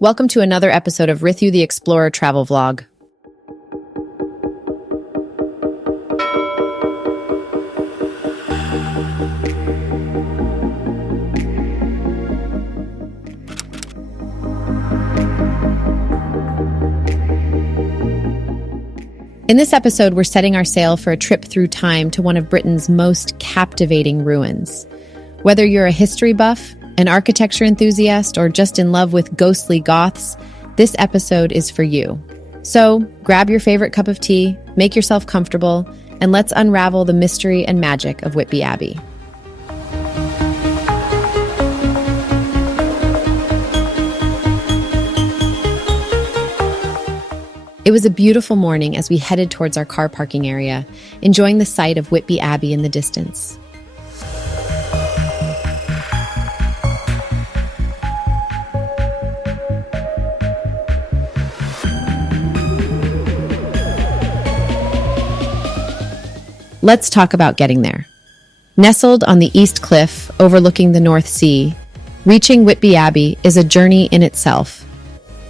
Welcome to another episode of Rithu the Explorer travel vlog. In this episode, we're setting our sail for a trip through time to one of Britain's most captivating ruins. Whether you're a history buff, an architecture enthusiast, or just in love with ghostly Goths, this episode is for you. So, grab your favorite cup of tea, make yourself comfortable, and let's unravel the mystery and magic of Whitby Abbey. It was a beautiful morning as we headed towards our car parking area, enjoying the sight of Whitby Abbey in the distance. Let's talk about getting there. Nestled on the East Cliff overlooking the North Sea, reaching Whitby Abbey is a journey in itself.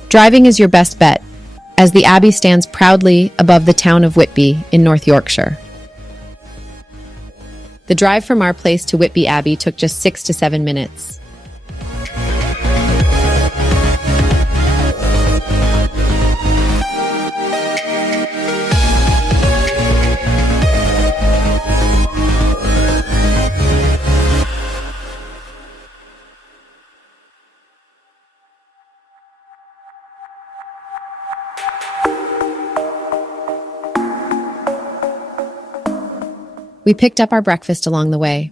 Driving is your best bet, as the Abbey stands proudly above the town of Whitby in North Yorkshire. The drive from our place to Whitby Abbey took just 6 to 7 minutes. We picked up our breakfast along the way.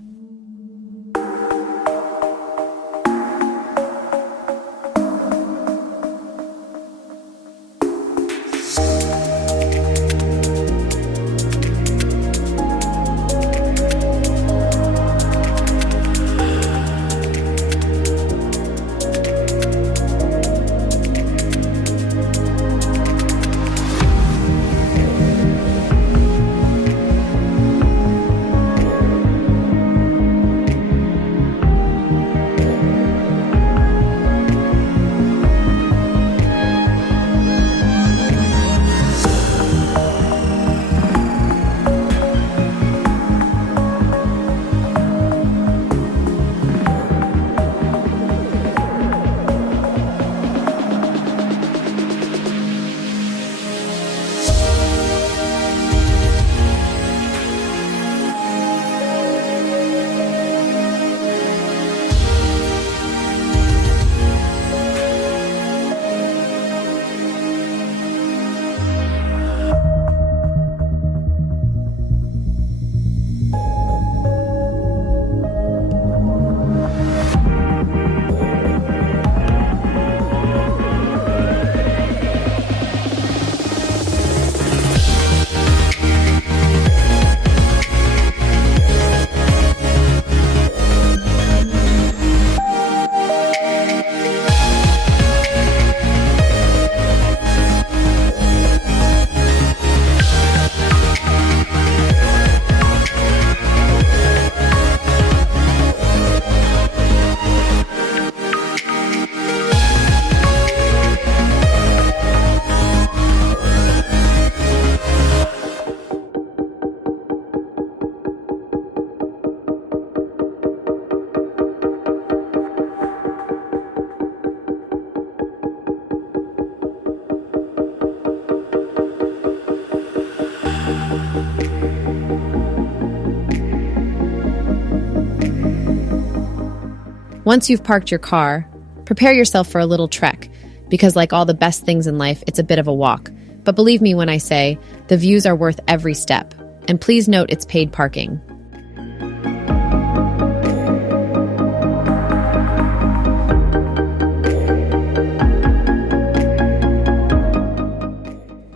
Once you've parked your car, prepare yourself for a little trek, because like all the best things in life, it's a bit of a walk. But believe me when I say, the views are worth every step. And please note it's paid parking.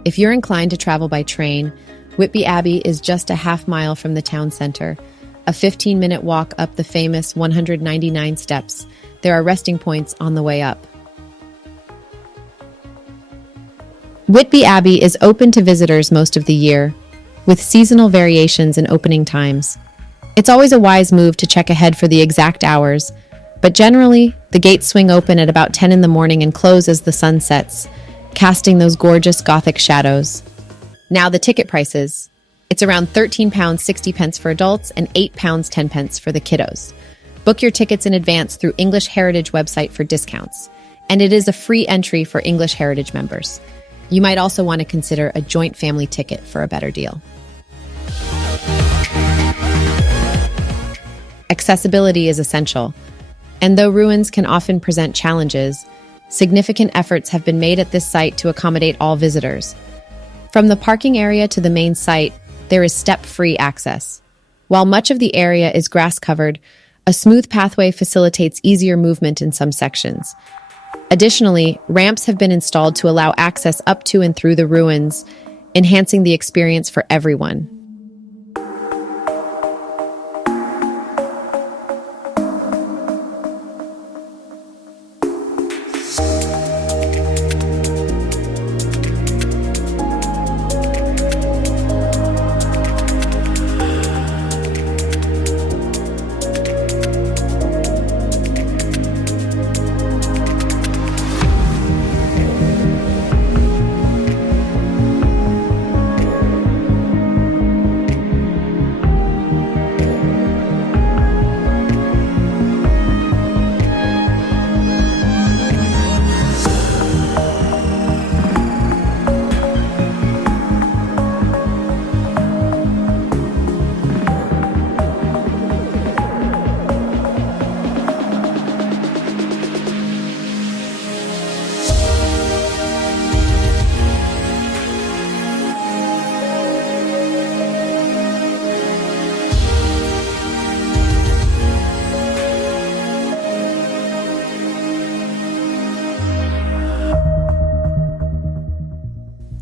If you're inclined to travel by train, Whitby Abbey is just a half mile from the town center. A 15-minute walk up the famous 199 steps. There are resting points on the way up. Whitby Abbey is open to visitors most of the year, with seasonal variations in opening times. It's always a wise move to check ahead for the exact hours, But generally, the gates swing open at about 10 in the morning and close as the sun sets, casting those gorgeous Gothic shadows. Now the ticket prices. It's around £13.60 for adults and £8.10 for the kiddos. Book your tickets in advance through English Heritage website for discounts, and it is a free entry for English Heritage members. You might also want to consider a joint family ticket for a better deal. Accessibility is essential, and though ruins can often present challenges, significant efforts have been made at this site to accommodate all visitors. From the parking area to the main site, there is step-free access. While much of the area is grass-covered, a smooth pathway facilitates easier movement in some sections. Additionally, ramps have been installed to allow access up to and through the ruins, enhancing the experience for everyone.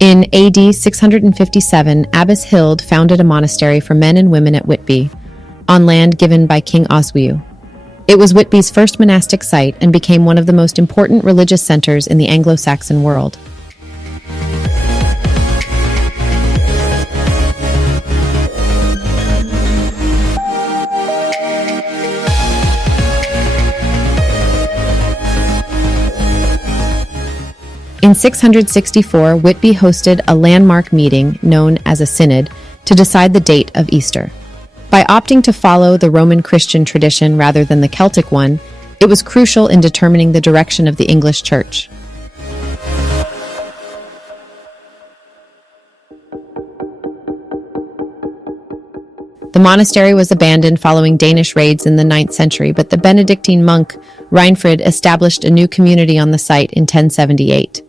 In AD 657, Abbess Hild founded a monastery for men and women at Whitby, on land given by King Oswiu. It was Whitby's first monastic site and became one of the most important religious centers in the Anglo-Saxon world. In 664, Whitby hosted a landmark meeting known as a synod to decide the date of Easter. By opting to follow the Roman Christian tradition rather than the Celtic one, it was crucial in determining the direction of the English Church. The monastery was abandoned following Danish raids in the 9th century, but the Benedictine monk Reinfrid established a new community on the site in 1078.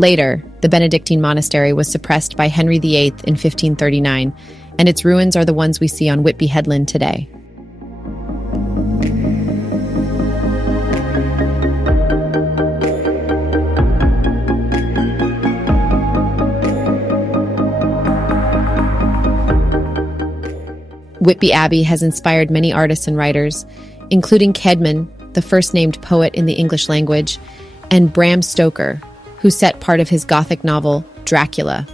Later, the Benedictine monastery was suppressed by Henry VIII in 1539, and its ruins are the ones we see on Whitby Headland today. Whitby Abbey has inspired many artists and writers, including Cædmon, the first named poet in the English language, and Bram Stoker, who set part of his Gothic novel, Dracula.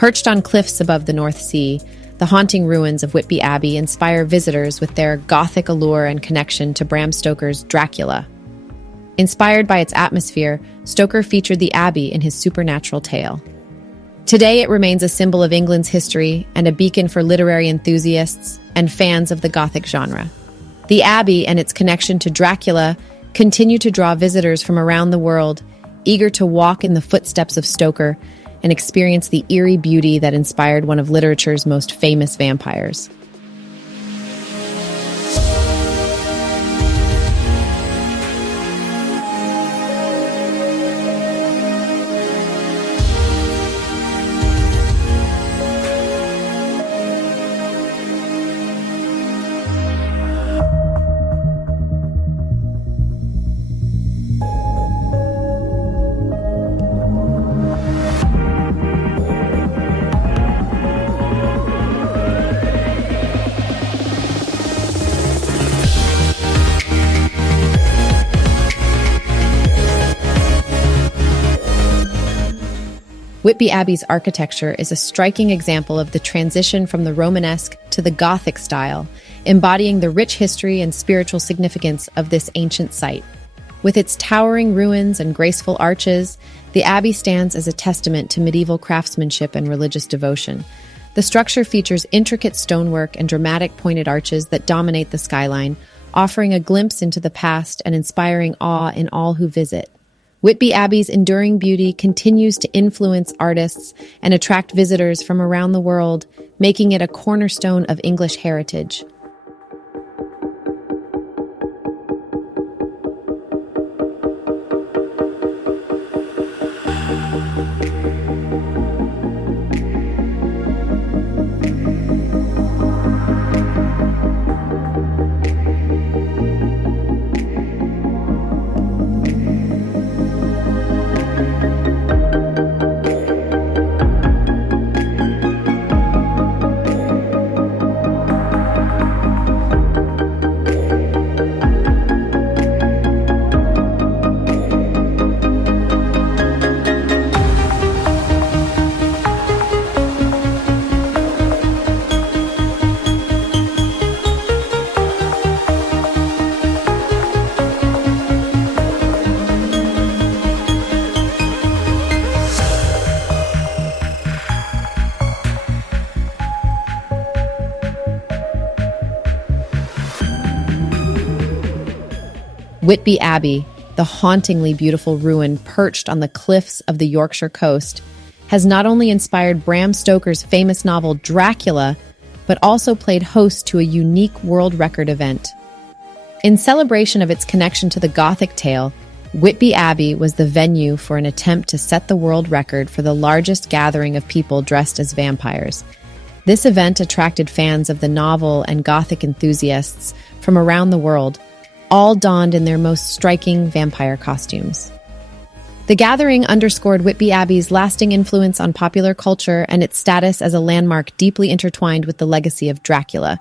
Perched on cliffs above the North Sea, the haunting ruins of Whitby Abbey inspire visitors with their Gothic allure and connection to Bram Stoker's Dracula. Inspired by its atmosphere, Stoker featured the Abbey in his supernatural tale. Today, it remains a symbol of England's history and a beacon for literary enthusiasts and fans of the Gothic genre. The Abbey and its connection to Dracula continue to draw visitors from around the world, eager to walk in the footsteps of Stoker and experience the eerie beauty that inspired one of literature's most famous vampires. Whitby Abbey's architecture is a striking example of the transition from the Romanesque to the Gothic style, embodying the rich history and spiritual significance of this ancient site. With its towering ruins and graceful arches, the Abbey stands as a testament to medieval craftsmanship and religious devotion. The structure features intricate stonework and dramatic pointed arches that dominate the skyline, offering a glimpse into the past and inspiring awe in all who visit. Whitby Abbey's enduring beauty continues to influence artists and attract visitors from around the world, making it a cornerstone of English heritage. Whitby Abbey, the hauntingly beautiful ruin perched on the cliffs of the Yorkshire coast, has not only inspired Bram Stoker's famous novel Dracula, but also played host to a unique world record event. In celebration of its connection to the Gothic tale, Whitby Abbey was the venue for an attempt to set the world record for the largest gathering of people dressed as vampires. This event attracted fans of the novel and Gothic enthusiasts from around the world, all donned in their most striking vampire costumes. The gathering underscored Whitby Abbey's lasting influence on popular culture and its status as a landmark deeply intertwined with the legacy of Dracula.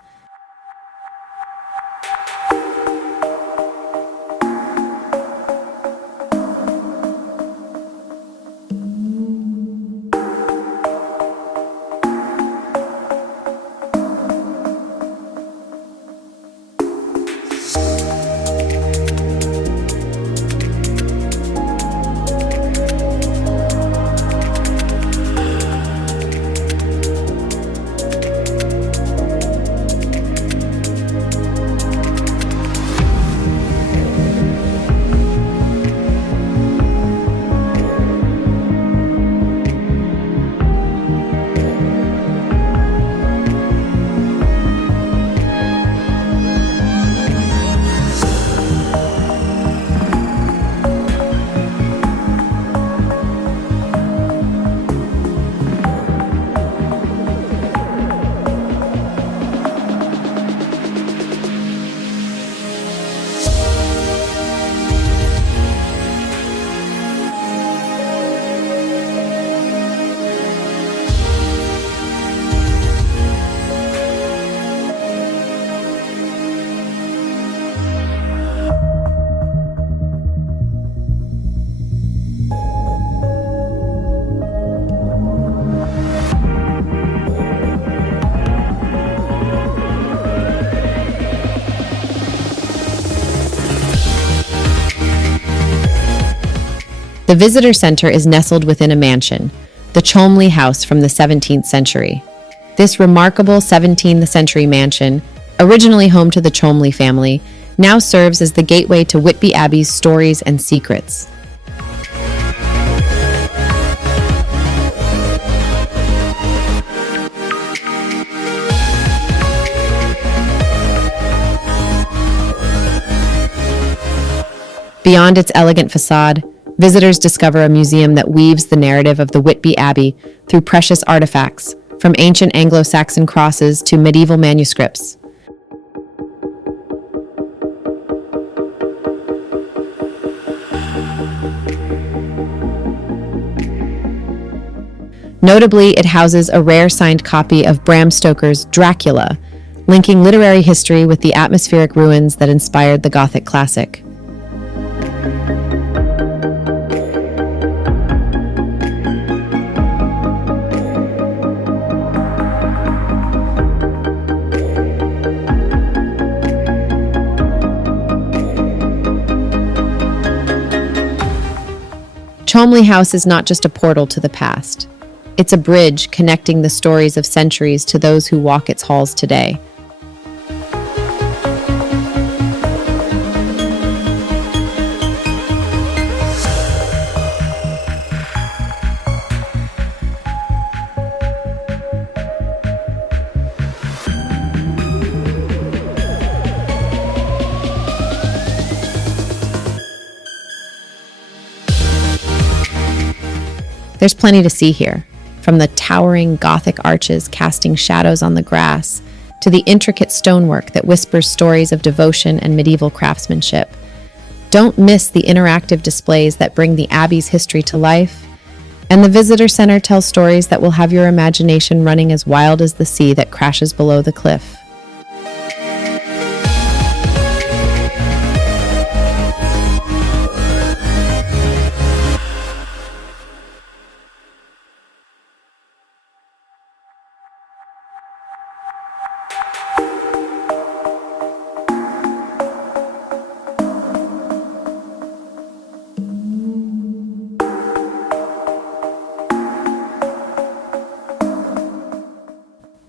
The visitor center is nestled within a mansion, the Cholmondeley House from the 17th century. This remarkable 17th century mansion, originally home to the Cholmondeley family, now serves as the gateway to Whitby Abbey's stories and secrets. Beyond its elegant facade, visitors discover a museum that weaves the narrative of the Whitby Abbey through precious artifacts, from ancient Anglo-Saxon crosses to medieval manuscripts. Notably, it houses a rare signed copy of Bram Stoker's Dracula, linking literary history with the atmospheric ruins that inspired the Gothic classic. Cholmondeley House is not just a portal to the past. It's a bridge connecting the stories of centuries to those who walk its halls today. There's plenty to see here, from the towering Gothic arches casting shadows on the grass to the intricate stonework that whispers stories of devotion and medieval craftsmanship. Don't miss the interactive displays that bring the Abbey's history to life. And the visitor center tells stories that will have your imagination running as wild as the sea that crashes below the cliff.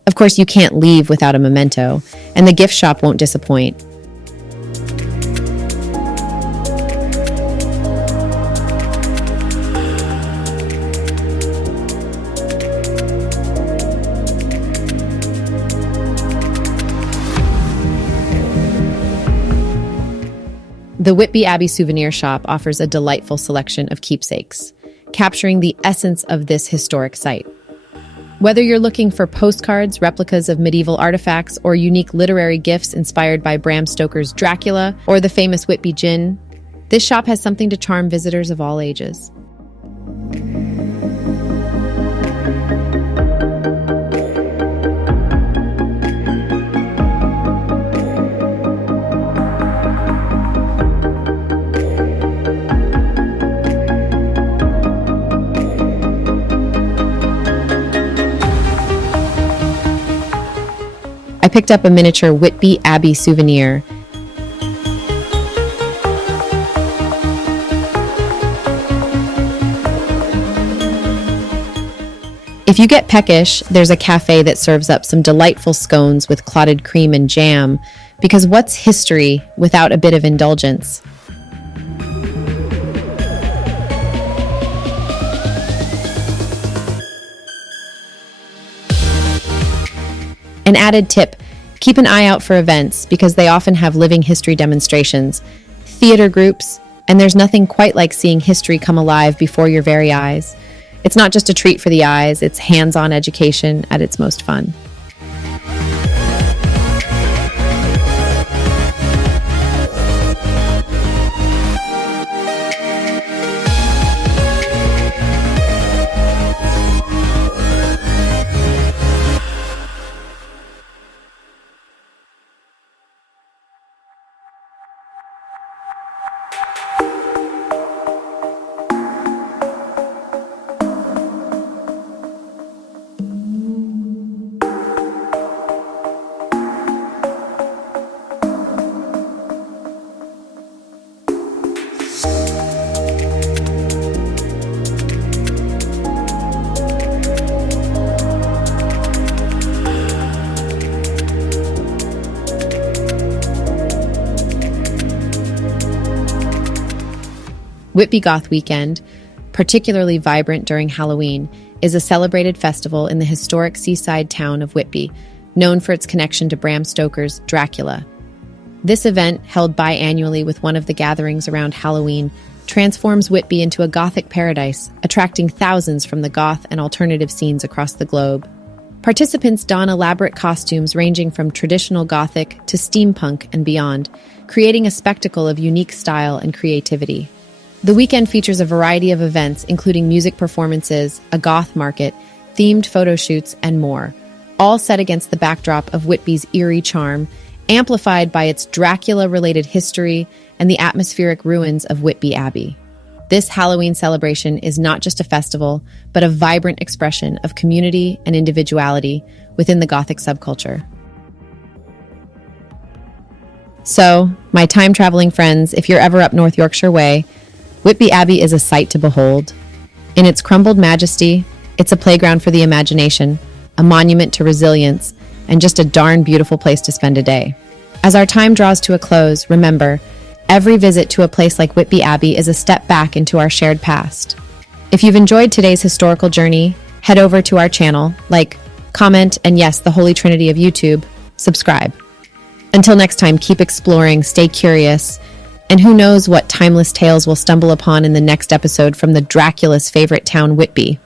Of course, you can't leave without a memento, and the gift shop won't disappoint. The Whitby Abbey Souvenir Shop offers a delightful selection of keepsakes, capturing the essence of this historic site. Whether you're looking for postcards, replicas of medieval artifacts, or unique literary gifts inspired by Bram Stoker's Dracula or the famous Whitby gin, this shop has something to charm visitors of all ages. I picked up a miniature Whitby Abbey souvenir. If you get peckish, there's a cafe that serves up some delightful scones with clotted cream and jam, because what's history without a bit of indulgence? An added tip, keep an eye out for events because they often have living history demonstrations, theater groups, and there's nothing quite like seeing history come alive before your very eyes. It's not just a treat for the eyes, it's hands-on education at its most fun. Whitby Goth Weekend, particularly vibrant during Halloween, is a celebrated festival in the historic seaside town of Whitby, known for its connection to Bram Stoker's Dracula. This event, held biannually with one of the gatherings around Halloween, transforms Whitby into a Gothic paradise, attracting thousands from the goth and alternative scenes across the globe. Participants don elaborate costumes ranging from traditional Gothic to steampunk and beyond, creating a spectacle of unique style and creativity. The weekend features a variety of events, including music performances, a goth market, themed photo shoots, and more, all set against the backdrop of Whitby's eerie charm, amplified by its Dracula-related history and the atmospheric ruins of Whitby Abbey. This Halloween celebration is not just a festival, but a vibrant expression of community and individuality within the Gothic subculture. So, my time-traveling friends, if you're ever up North Yorkshire way, Whitby Abbey is a sight to behold. In its crumbled majesty, it's a playground for the imagination, a monument to resilience, and just a darn beautiful place to spend a day. As our time draws to a close, remember, every visit to a place like Whitby Abbey is a step back into our shared past. If you've enjoyed today's historical journey, head over to our channel, like, comment, and yes, the Holy Trinity of YouTube, subscribe. Until next time, keep exploring, stay curious, and who knows what timeless tales we'll stumble upon in the next episode from the Dracula's favorite town, Whitby.